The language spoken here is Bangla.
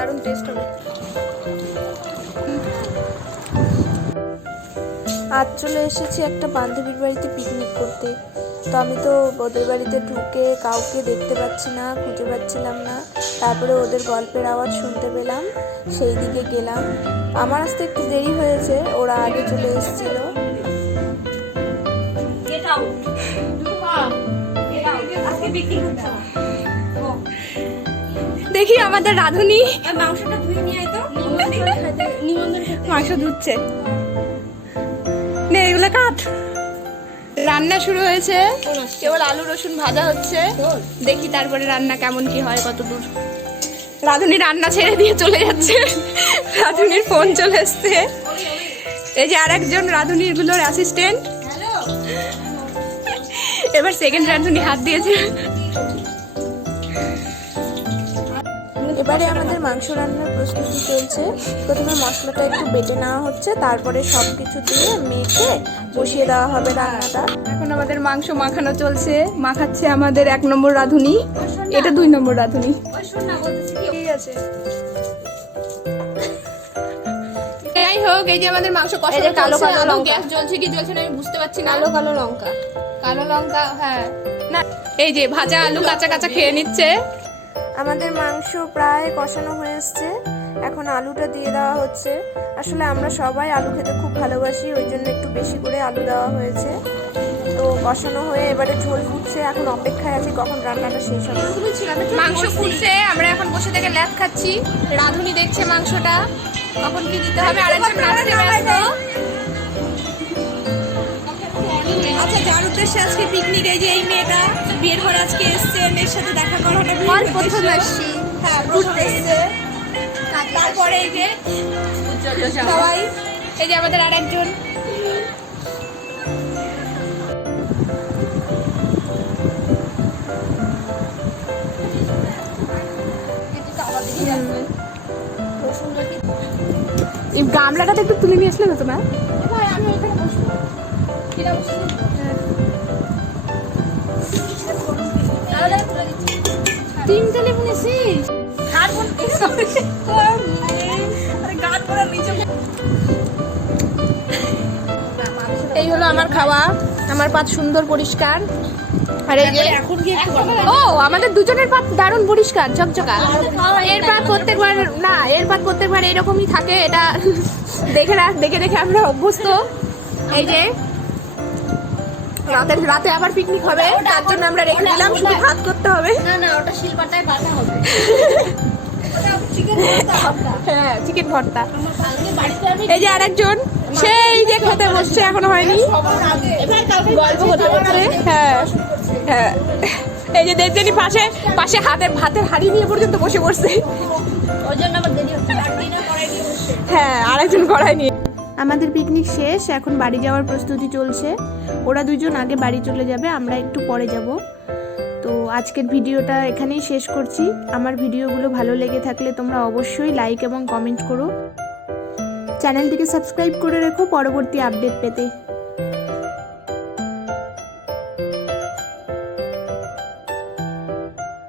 দারুণ টেস্ট হবে। আজ চলে এসেছি একটা বান্ধবীর বাড়িতে পিকনিক করতে। তো আমি তো ওদের বাড়িতে ঢুকে কাউকে দেখতে পাচ্ছি না, খুঁজে পাচ্ছিলাম না। তারপরে ওদের গল্পের আওয়াজ শুনতে পেলাম, সেই দিকে গেলাম। আমার আসতে একটু দেরি হয়েছে, ওরা আগে চলে এসেছিল। দেখি আমাদের রাঁধুনি মাংসটা ধুয়ে নিয়ে আয় তো, মাংস ধুচ্ছে। নে এগুলো কাট। রান্না শুরু হয়েছে, কেবল আলু রসুন ভাজা হচ্ছে। দেখি তারপরে রান্না কেমন কি হয়, কত দূর। রাঁধুনি রান্না ছেড়ে দিয়ে চলে যাচ্ছে, রাঁধুনির ফোন চলে এসছে। এই যে আর একজন রাঁধুনির গুলোর অ্যাসিস্ট্যান্ট, এবার সেকেন্ড রাঁধুনি হাত দিয়েছে। এবারে আমাদের মাংস রান্নার প্রস্তুতি চলছে। প্রথমে মশলাটা একটু বেটে নেওয়া হচ্ছে, তারপরে সব কিছু দিয়ে মেখে বসিয়ে দেওয়া হবে রান্নাটা। এখন আমাদের মাংস মাখানো চলছে, মাখাচ্ছে আমাদের 1 নম্বর রাঁধুনি, এটা 2 নম্বর রাঁধুনি। ঠিক আছে, যাই হোক, এই যে আমাদের মাংস কষানো কালো চলছে। কালো আলু লঙ্কা। গ্যাস জ্বলছে কি জ্বলছে না আমি বুঝতে পারছি না। কালো কালো লঙ্কা। কালো লঙ্কা, হ্যাঁ না, এই যে ভাজা আলু কাঁচা কাঁচা খেয়ে নিচ্ছে। আমাদের মাংস প্রায় কষানো হয়ে এসছে, এখন আলুটা দিয়ে দেওয়া হচ্ছে। আসলে আমরা সবাই আলু খেতে খুব ভালোবাসি, ওই জন্য একটু বেশি করে আলু দেওয়া হয়েছে। তো কষানো হয়ে এবারে ঝোল ফুটছে, এখন অপেক্ষায় আছি কখন রান্নাটা শেষ হবে। মাংস ফুটছে, আমরা এখন বসে থেকে ল্যাদ খাচ্ছি। রাঁধুনি দেখছে মাংসটা কখন কি দিতে হবে। আরেকজন নাচতে ব্যস্ত। আচ্ছা, যার উদ্দেশ্যে আজকে পিকনিক, এই যে এই মেয়েটা বিয়ের পর আজকে এসছে, মেয়ের সাথে দেখা করাটা প্রথম আসছি। হ্যাঁ, ঘুরতে এসছে। তারপরে এই যে সবাই, এই যে আমাদের আর একজন। এই গামলাটাতে একটু তুলে নিয়ে আসলে হতো না? আমি ওখানে বসবো। তিন টেলিফোন এসিস? এই হলো আমার খাওয়া, আমার পাত সুন্দর পরিষ্কার। আর এই যে ও আমাদের দুজনের পাত দারুণ পরিষ্কার ঝকঝকা। এর পাত প্রত্যেকবার না, এর পাত প্রত্যেকবার এরকমই থাকে, এটা দেখে দেখে আমরা অভ্যস্ত। এই যে রাতে আবার পিকনিক হবে, তার জন্য আমরা রেখে দিলাম, শুধু ভাত করতে হবে। না না, ওটা শিলপাটায় বাটা হবে। হ্যাঁ, চিকেন ভর্তা। এই যে আরেকজন, সেই যে খেতে বসছে, এখনো হয়নি, গল্প করতে করতে। হ্যাঁ হ্যাঁ, এই যে দেবজানি পাশে ভাতের হাঁড়ি নিয়ে পর্যন্ত বসে পড়ছে। ওই জন্য আবার দেরি হচ্ছে। হ্যাঁ, আরেকজন কড়াই নিয়ে। আমাদের পিকনিক শেষ, এখন বাড়ি যাওয়ার প্রস্তুতি চলছে। ওরা দুজন আগে বাড়ি চলে যাবে, আমরা একটু পরে যাব। তো আজকের ভিডিওটা এখানেই শেষ করছি। আমার ভিডিওগুলো ভালো লেগে থাকলে তোমরা অবশ্যই লাইক এবং কমেন্ট করো। চ্যানেলটিকে সাবস্ক্রাইব করে রেখো পরবর্তী আপডেট পেতে।